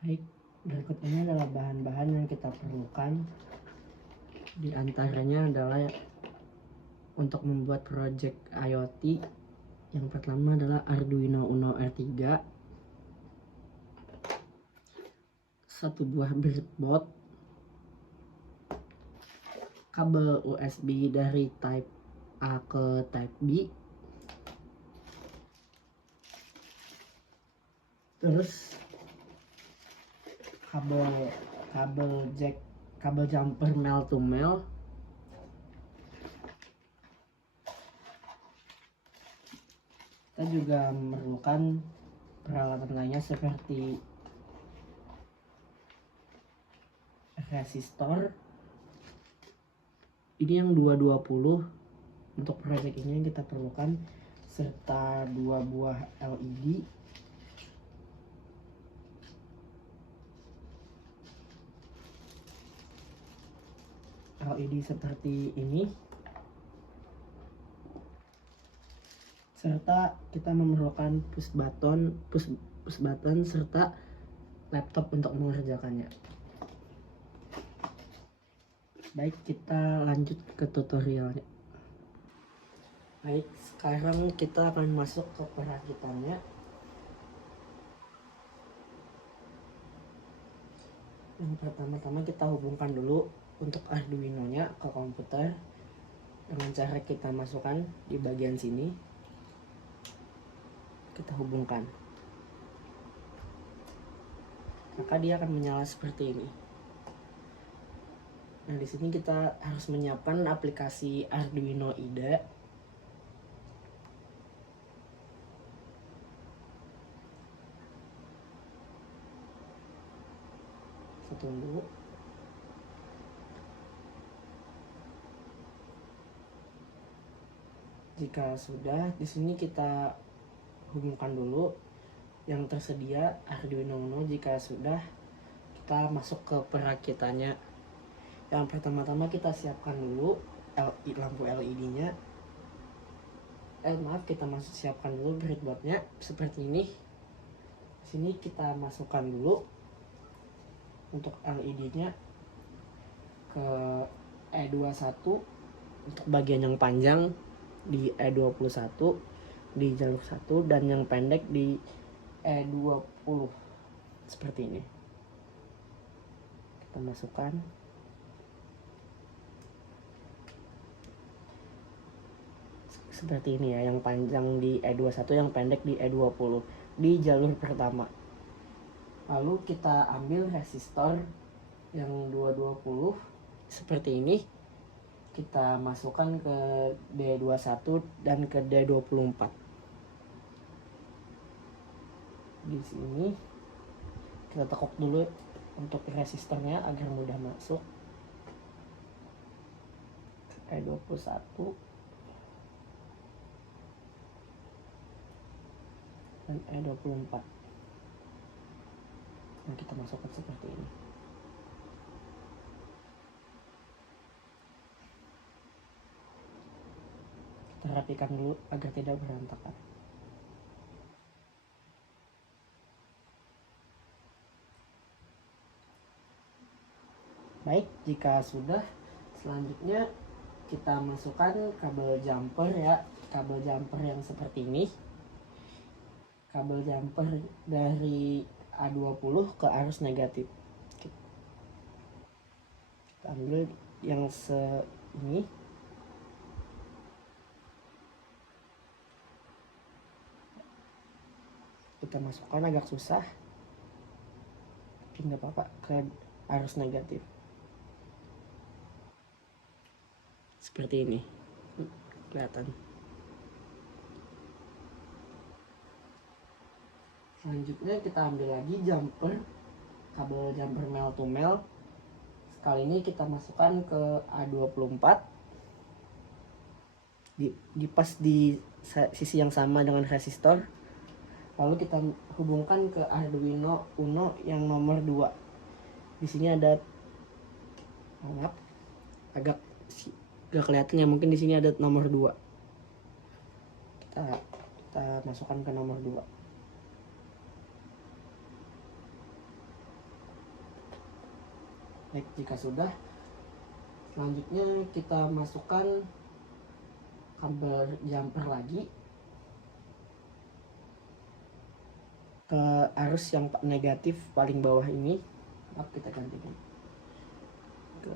Baik, berikut ini adalah bahan-bahan yang kita perlukan. Di antaranya adalah untuk membuat project IoT. Yang pertama adalah Arduino Uno R3, satu buah breadboard, kabel USB dari type A ke type B, terus kabel jack, kabel jumper male to male, kita juga memerlukan peralatan lainnya seperti resistor. Ini yang 220 untuk proyek ini yang kita perlukan, serta 2 buah LED. LED seperti ini, serta kita memerlukan push button serta laptop untuk mengerjakannya. Baik, kita lanjut ke tutorialnya. Baik, sekarang kita akan masuk ke perakitannya. Yang pertama-tama kita hubungkan dulu untuk Arduino-nya ke komputer dengan cara kita masukkan di bagian sini. Kita hubungkan, maka dia akan menyala seperti ini. Nah, di sini kita harus menyiapkan aplikasi Arduino IDE. Tunggu. Jika sudah, di sini kita hubungkan dulu yang tersedia Arduino Uno. Jika sudah, kita masuk ke perakitannya. Yang pertama-tama kita siapkan dulu lampu LED-nya. Kita siapkan dulu breadboard-nya seperti ini. Di sini kita masukkan dulu untuk LED-nya ke E21 untuk bagian yang panjang di E21 di jalur 1 dan yang pendek di E20 seperti ini. Kita masukkan. Seperti ini ya, yang panjang di E21, yang pendek di E20 di jalur pertama. Lalu kita ambil resistor yang 220 seperti ini, kita masukkan ke D21 dan ke D24. Di sini kita tekuk dulu untuk resistornya agar mudah masuk. E21 dan E24 yang kita masukkan seperti ini. Kita rapikan dulu agar tidak berantakan. Baik, jika sudah, selanjutnya kita masukkan kabel jumper ya, kabel jumper yang seperti ini. Kabel jumper dari A20 ke arus negatif. Kita ambil yang ini. Kita masukkan, agak susah, tapi nggak apa-apa, ke arus negatif. Seperti ini, kelihatan. Selanjutnya kita ambil lagi kabel jumper male to male. Kali ini kita masukkan ke A24 di pas di sisi yang sama dengan resistor. Lalu kita hubungkan ke Arduino Uno yang nomor 2. Di sini ada, maaf, agak gak kelihatan ya, mungkin di sini ada nomor 2. Kita masukkan ke nomor 2. Baik, jika sudah, selanjutnya kita masukkan kabel jumper lagi ke arus yang negatif paling bawah ini. Maaf, kita ganti dulu ke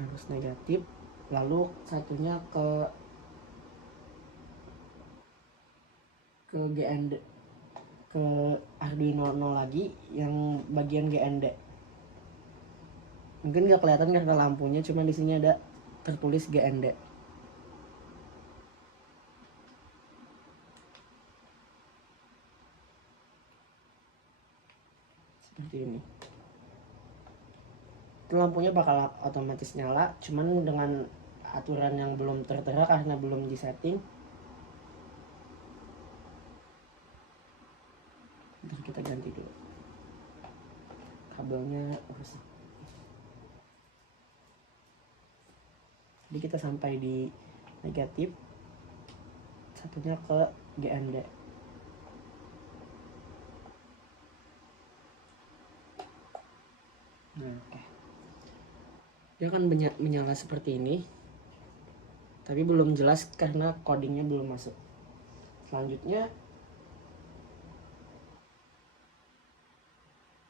arus negatif, lalu satunya ke GND, ke Arduino Uno lagi yang bagian GND. Mungkin nggak kelihatan karena lampunya, cuma di sini ada tertulis GND. Seperti ini. Itu lampunya bakal otomatis nyala, cuman dengan aturan yang belum tertera karena belum disetting. Bentar, kita ganti dulu kabelnya rusak. Jadi kita sampai di negatif, satunya ke GND. Nah, oke. Dia akan menyala seperti ini, tapi belum jelas karena codingnya belum masuk. Selanjutnya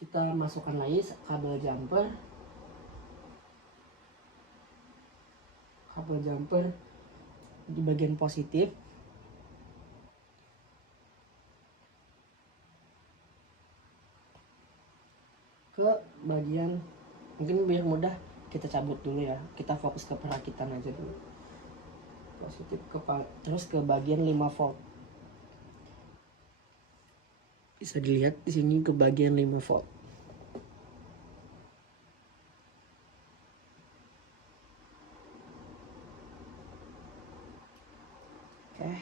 kita masukkan lagi kabel jumper di bagian positif, ke bagian, mungkin biar mudah kita cabut dulu ya, kita fokus ke perakitan aja dulu. Positif terus ke bagian 5 volt. Bisa dilihat di sini ke bagian 5 volt. Oke.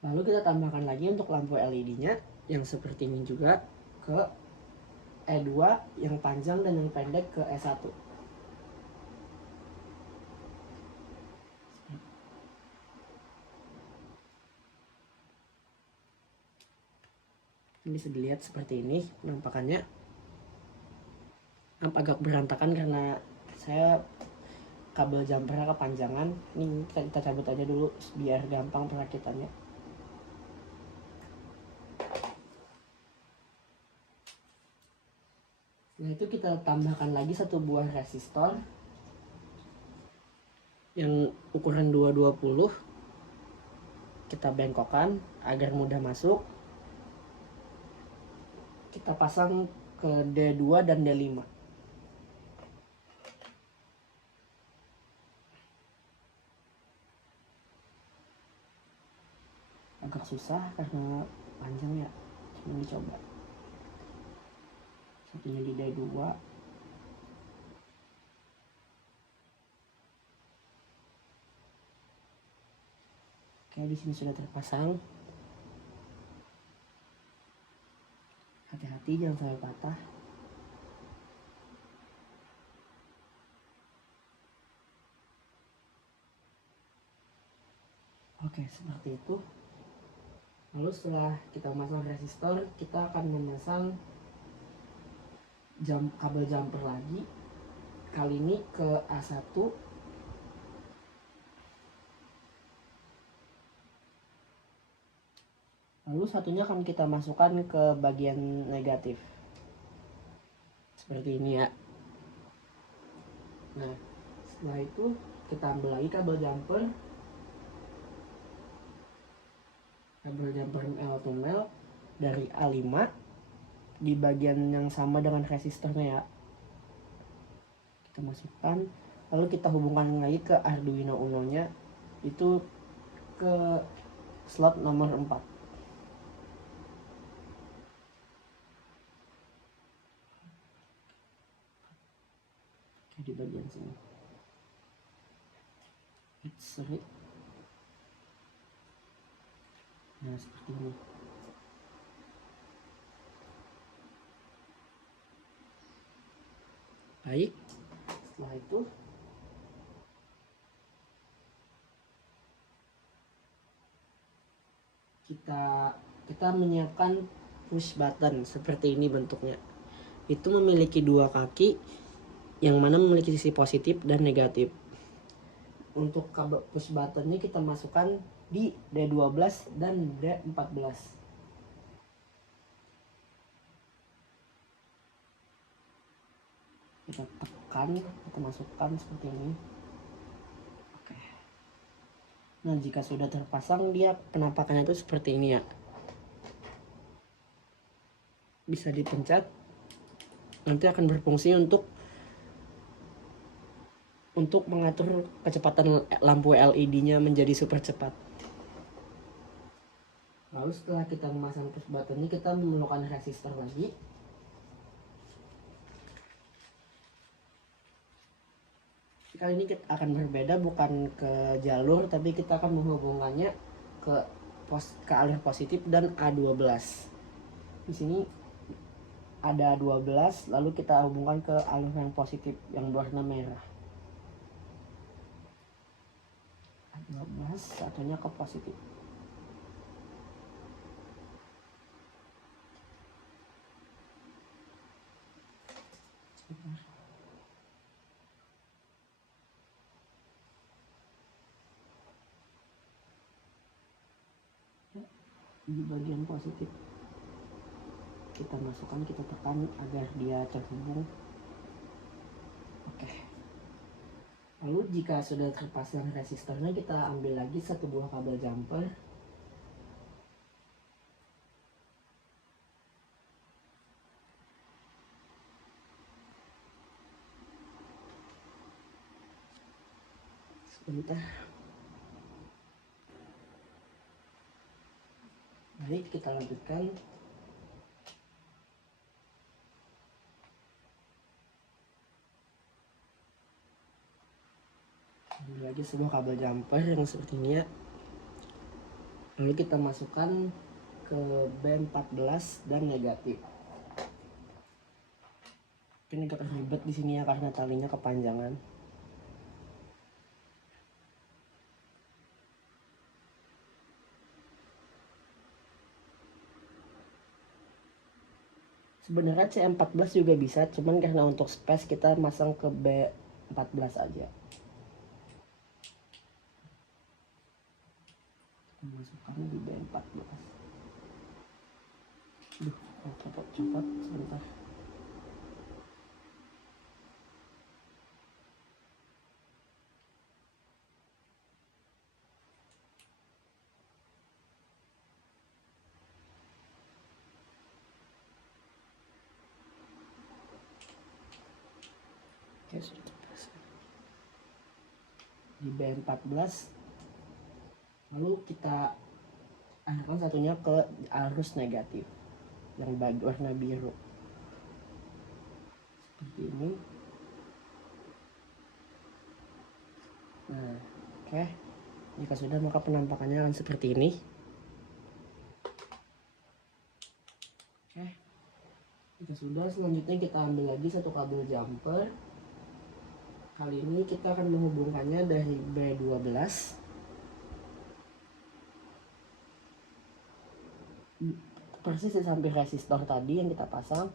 Lalu kita tambahkan lagi untuk lampu LED-nya yang seperti ini juga ke E2 yang panjang dan yang pendek ke E1. Ini bisa dilihat seperti ini penampakannya. Agak berantakan karena saya kabel jumpernya kepanjangan. Ini kita cabut aja dulu biar gampang perakitannya. Setelah itu kita tambahkan lagi satu buah resistor yang ukuran 220. Kita bengkokkan agar mudah masuk. Kita pasang ke D2 dan D5. Agak susah karena panjang ya, cuma dicoba. Satunya di D2. Oke, di sini sudah terpasang. Hati-hati jangan sampai patah. Oke, seperti itu. Lalu setelah kita memasang resistor, kita akan memasang kabel jumper lagi. Kali ini ke A1. Lalu satunya akan kita masukkan ke bagian negatif. Seperti ini ya. Nah, setelah itu kita ambil lagi kabel jumper male to male dari A5 di bagian yang sama dengan resistornya ya. Kita masukkan, lalu kita hubungkan lagi ke Arduino Uno nya, itu ke slot nomor 4. Di bagian sini. Insert. Nah, seperti ini. Baik, setelah itu kita menyiapkan push button seperti ini bentuknya. Itu memiliki dua kaki yang mana memiliki sisi positif dan negatif. Untuk kabel push buttonnya kita masukkan di D12 dan D14. Kita tekan, kita masukkan seperti ini. Oke. Nah, jika sudah terpasang, dia penampakannya itu seperti ini ya. Bisa dipencet, nanti akan berfungsi untuk mengatur kecepatan lampu LED-nya menjadi super cepat. Lalu setelah kita memasang push button ini, kita memerlukan resistor lagi. Kali ini kita akan berbeda, bukan ke jalur, tapi kita akan menghubungkannya ke alur positif dan A12. Di sini ada 12, lalu kita hubungkan ke alur yang positif yang berwarna merah. A12, satunya ke positif. Di bagian positif kita masukkan, kita tekan agar dia terhubung. Oke. Lalu jika sudah terpasang resistornya, kita ambil lagi satu buah kabel jumper. Sebentar. Baik, kita lanjutkan. Ambil lagi sebuah kabel jumper yang seperti ini ya. Lalu kita masukkan ke B14 dan negatif. Ini agak ribet di sini ya karena talinya kepanjangan. Sebenarnya C14 juga bisa, cuman karena untuk space kita masang ke B14 aja. Masukkan di B14. Duh, copot sebentar. Oke, sudah terpasang di B14. Lalu kita arahkan satunya ke arus negatif yang warna biru seperti ini. Nah, oke. Jika sudah, maka penampakannya akan seperti ini. Oke. Jika sudah, selanjutnya kita ambil lagi satu kabel jumper. Kali ini kita akan menghubungkannya dari B12 persis di samping resistor tadi yang kita pasang.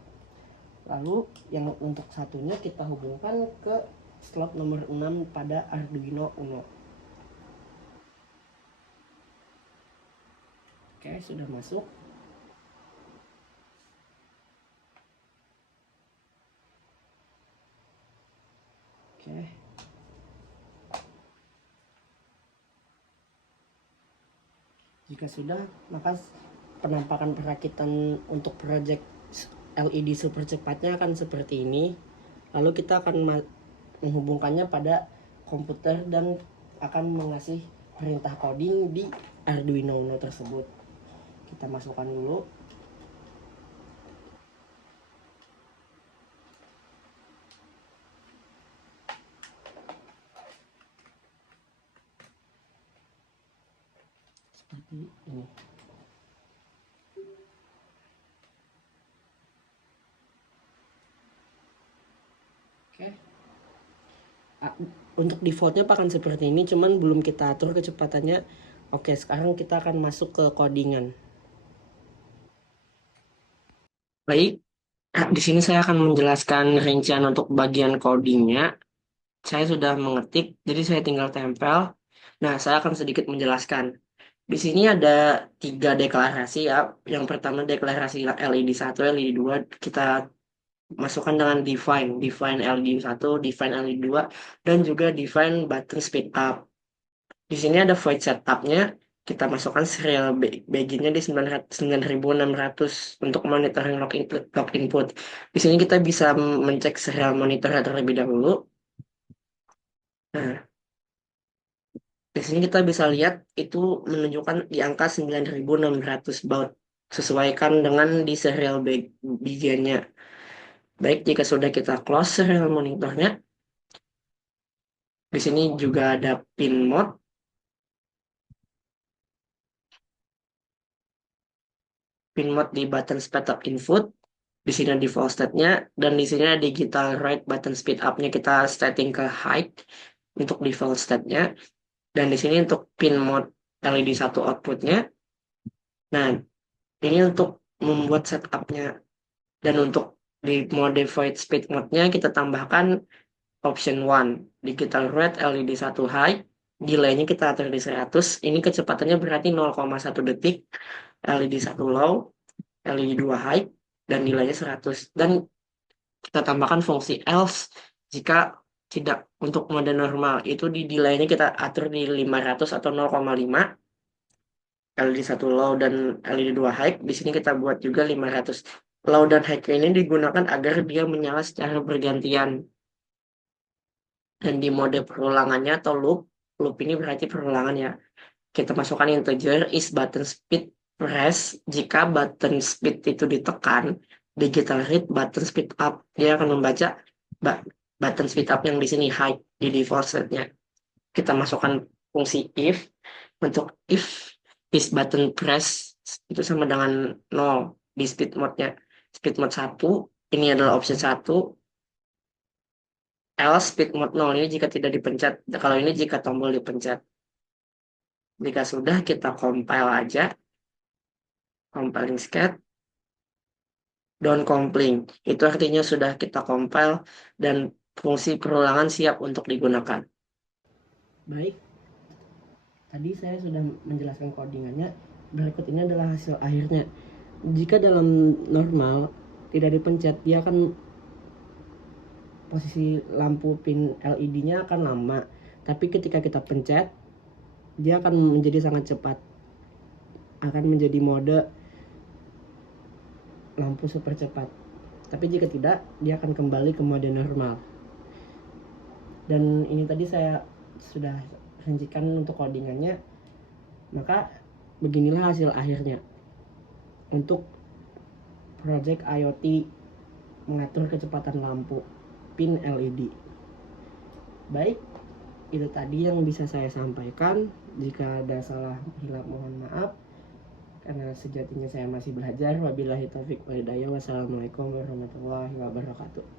Lalu yang untuk satunya kita hubungkan ke slot nomor 6 pada Arduino Uno. Oke, sudah masuk. Oke. Jika sudah, maka penampakan perakitan untuk project LED super cepatnya akan seperti ini. Lalu kita akan menghubungkannya pada komputer dan akan mengasih perintah coding di Arduino Uno tersebut. Kita masukkan dulu. Seperti ini. Oke. Untuk defaultnya akan seperti ini, cuman belum kita atur kecepatannya Oke, sekarang kita akan masuk ke codingan. Baik, di sini saya akan menjelaskan rincian untuk bagian codingnya. Saya sudah mengetik, jadi saya tinggal tempel. Nah, saya akan sedikit menjelaskan. Di sini ada 3 deklarasi ya. Yang pertama deklarasi LED 1, LED 2 kita masukkan dengan define LED 1, define LED 2, dan juga define button speed up. Di sini ada void setupnya. Kita masukkan serial beginnya di 9600 untuk monitoring log input. Di sini kita bisa mencek serial monitor terlebih dahulu. Nah, di sini kita bisa lihat itu menunjukkan di angka 9600 baud. Sesuaikan dengan di serial beginnya. Baik, jika sudah kita close serial monitornya, di sini juga ada pin mode. Pin mode di button speed up input. Di sini default state-nya, dan di sini ada digital write button speed up-nya kita setting ke high untuk default state-nya. Dan di sini untuk pin mode LED 1 output-nya. Nah, ini untuk membuat setup-nya. Dan untuk di mode void speed mode-nya kita tambahkan option 1, digital write LED 1 high. Delay-nya kita atur di 100. Ini kecepatannya berarti 0,1 detik. LED 1 low, LED 2 high, dan nilainya 100. Dan kita tambahkan fungsi else jika tidak untuk mode normal. Itu di delay-nya kita atur di 500 atau 0,5. LED 1 low dan LED 2 high. Di sini kita buat juga 500. Low dan high ini digunakan agar dia menyala secara bergantian. Dan di mode perulangannya atau loop, loop ini berarti perulangan ya. Kita masukkan integer is button speed press. Jika button speed itu ditekan, digital read button speed up. Dia akan membaca button speed up yang di sini high di default state-nya. Kita masukkan fungsi if. Untuk if is button press itu sama dengan 0 di speed mode-nya. Speed mode 1, ini adalah option 1. Else speed mode 0 ini jika tidak dipencet. Kalau ini jika tombol dipencet. Jika sudah, kita compile aja. Compiling scat. Down compling. Itu artinya sudah kita compile dan fungsi perulangan siap untuk digunakan. Baik, tadi saya sudah menjelaskan codingannya. Berikut ini adalah hasil akhirnya. Jika dalam normal tidak dipencet, dia akan posisi lampu pin LED-nya akan lama. Tapi ketika kita pencet, dia akan menjadi sangat cepat. Akan menjadi mode lampu super cepat. Tapi jika tidak, dia akan kembali ke mode normal. Dan ini tadi saya sudah rincikan untuk codingannya. Maka beginilah hasil akhirnya untuk project IoT mengatur kecepatan lampu pin LED. Baik, itu tadi yang bisa saya sampaikan. Jika ada salah hilap mohon maaf, karena sejatinya saya masih belajar. Wabillahi taufiq wal hidayah. Wassalamualaikum warahmatullahi wabarakatuh.